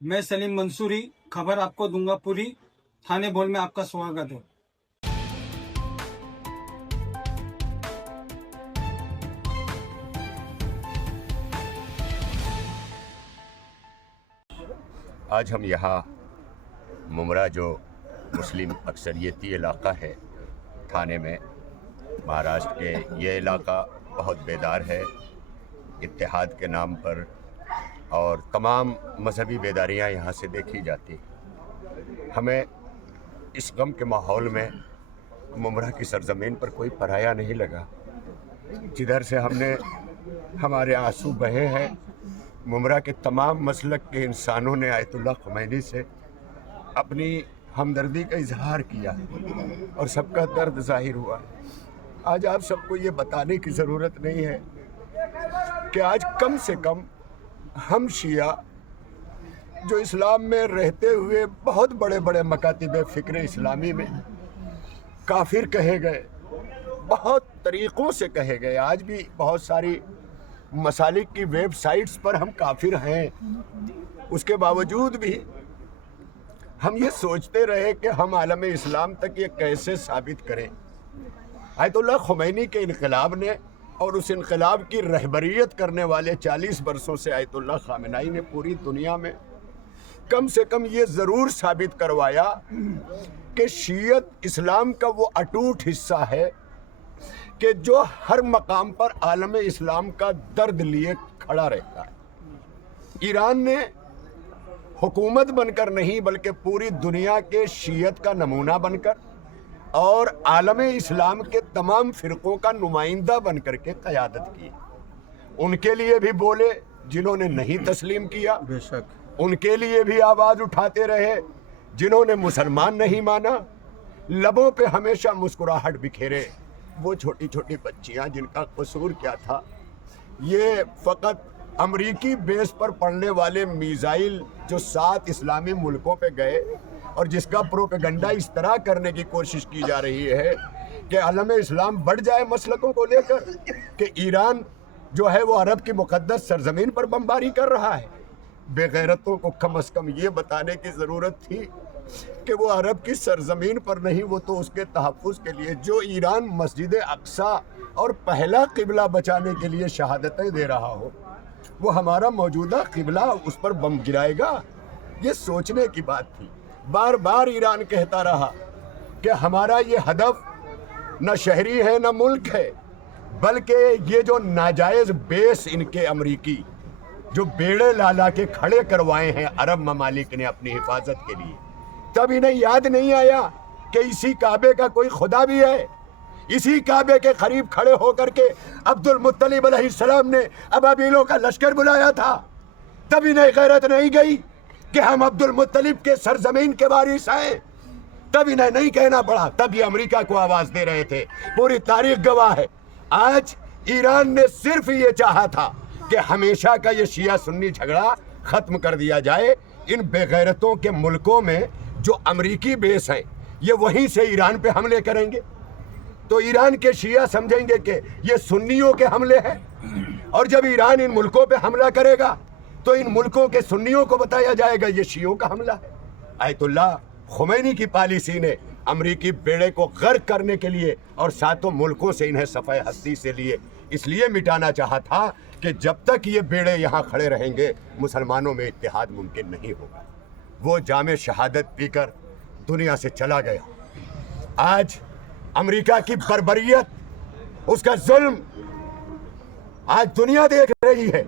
मैं सलीम मंसूरी, खबर आपको दूंगा पूरी। थाने बोल में आपका स्वागत है। आज हम यहाँ मुमरा जो मुस्लिम अक्सरियती इलाका है थाने में, महाराष्ट्र के ये इलाका बहुत बेदार है इत्तेहाद के नाम पर, और तमाम मजहबी बेदारियाँ यहाँ से देखी जाती। हमें इस गम के माहौल में मुमरा की सरजमीन पर कोई पराया नहीं लगा। जिधर से हमारे आंसू बहे हैं, मुमरा के तमाम मसलक के इंसानों ने आयतुल्लाह खुमैनी से अपनी हमदर्दी का इजहार किया और सबका दर्द जाहिर हुआ। आज आप सबको ये बताने की ज़रूरत नहीं है कि आज कम से कम हम शिया जो इस्लाम में रहते हुए बहुत बड़े बड़े मकातिब फ़िक्र इस्लामी में काफिर कहे गए, बहुत तरीक़ों से कहे गए, आज भी बहुत सारी मसालिक की वेबसाइट्स पर हम काफिर हैं, उसके बावजूद भी हम ये सोचते रहे कि हम आलम इस्लाम तक ये कैसे साबित करें। आयतुल्लाह खुमैनी के इनकलाब ने और उस इनकलाब की रहबरियत करने वाले 40 बरसों से आयतुल्लाह खामेनी ने पूरी दुनिया में कम से कम ये ज़रूर साबित करवाया कि शियत इस्लाम का वो अटूट हिस्सा है कि जो हर मकाम पर आलम इस्लाम का दर्द लिए खड़ा रहता है। ईरान ने हुकूमत बनकर नहीं बल्कि पूरी दुनिया के शियत का नमूना बनकर और आलम इस्लाम के तमाम फ़िरक़ों का नुमाइंदा बनकर के क़यादत की। उनके लिए भी बोले जिन्होंने नहीं तस्लीम किया, बेशक उनके लिए भी आवाज़ उठाते रहे जिन्होंने मुसलमान नहीं माना। लबों पे हमेशा मुस्कुराहट बिखेरे वो छोटी छोटी बच्चियां जिनका कसूर क्या था। ये फ़कत अमरीकी बेस पर पड़ने वाले मिसाइल जो 7 इस्लामी मुल्कों पे गए और जिसका प्रोपेगंडा इस तरह करने की कोशिश की जा रही है कि आलम इस्लाम बढ़ जाए मसलकों को लेकर कि ईरान जो है वो अरब की मुक़द्दस सरजमीन पर बमबारी कर रहा है। बेगैरतों को कम से कम ये बताने की ज़रूरत थी कि वो अरब की सरजमीन पर नहीं, वो तो उसके तहफ़्फ़ुज़ के लिए जो ईरान मस्जिद अक्सा और पहला क़िबला बचाने के लिए शहादतें दे रहा हो, वो हमारा मौजूदा क़िबला उस पर बम गिराएगा। ये सोचने की बात थी। बार बार ईरान कहता रहा कि हमारा ये हदफ न शहरी है न मुल्क है, बल्कि ये जो नाजायज़ बेस इनके अमरीकी जो बेड़े लाला के खड़े करवाए हैं अरब ममालिक ने अपनी हिफाजत के लिए, तब इन्हें याद नहीं आया कि इसी काबे का कोई खुदा भी है। इसी काबे के करीब खड़े होकर के अब्दुल मुत्तलिब अलैहिस्सलाम ने अबाबीलों का लश्कर बुलाया था। तब इन्हें गैरत नहीं गई कि हम अब्दुल मुत्तलिब के सरजमीन के वारिस हैं। तब इन्हें नहीं कहना पड़ा, तब ये अमेरिका को आवाज़ दे रहे थे। पूरी तारीख गवाह है। आज ईरान ने सिर्फ ये चाहा था कि हमेशा का ये शिया सुन्नी झगड़ा ख़त्म कर दिया जाए। इन बेगैरतों के मुल्कों में जो अमरीकी बेस हैं, ये वहीं से ईरान पे हमले करेंगे तो ईरान के शिया समझेंगे कि ये सुन्नियों के हमले हैं, और जब ईरान इन मुल्कों पे हमला करेगा तो इन मुल्कों के सुन्नियों को बताया जाएगा ये शियों का हमला है। आयतुल्लाह खुमैनी की पॉलिसी ने अमरीकी बेड़े को गर्क करने के लिए और सातों मुल्कों से इन्हें सफ़े हस्ती से लिए इसलिए मिटाना चाहा था कि जब तक ये बेड़े यहाँ खड़े रहेंगे मुसलमानों में इत्तेहाद मुमकिन नहीं होगा। वो जामे शहादत पीकर दुनिया से चला गया। आज अमेरिका की बर्बरियत, उसका जुल्म आज दुनिया देख रही है।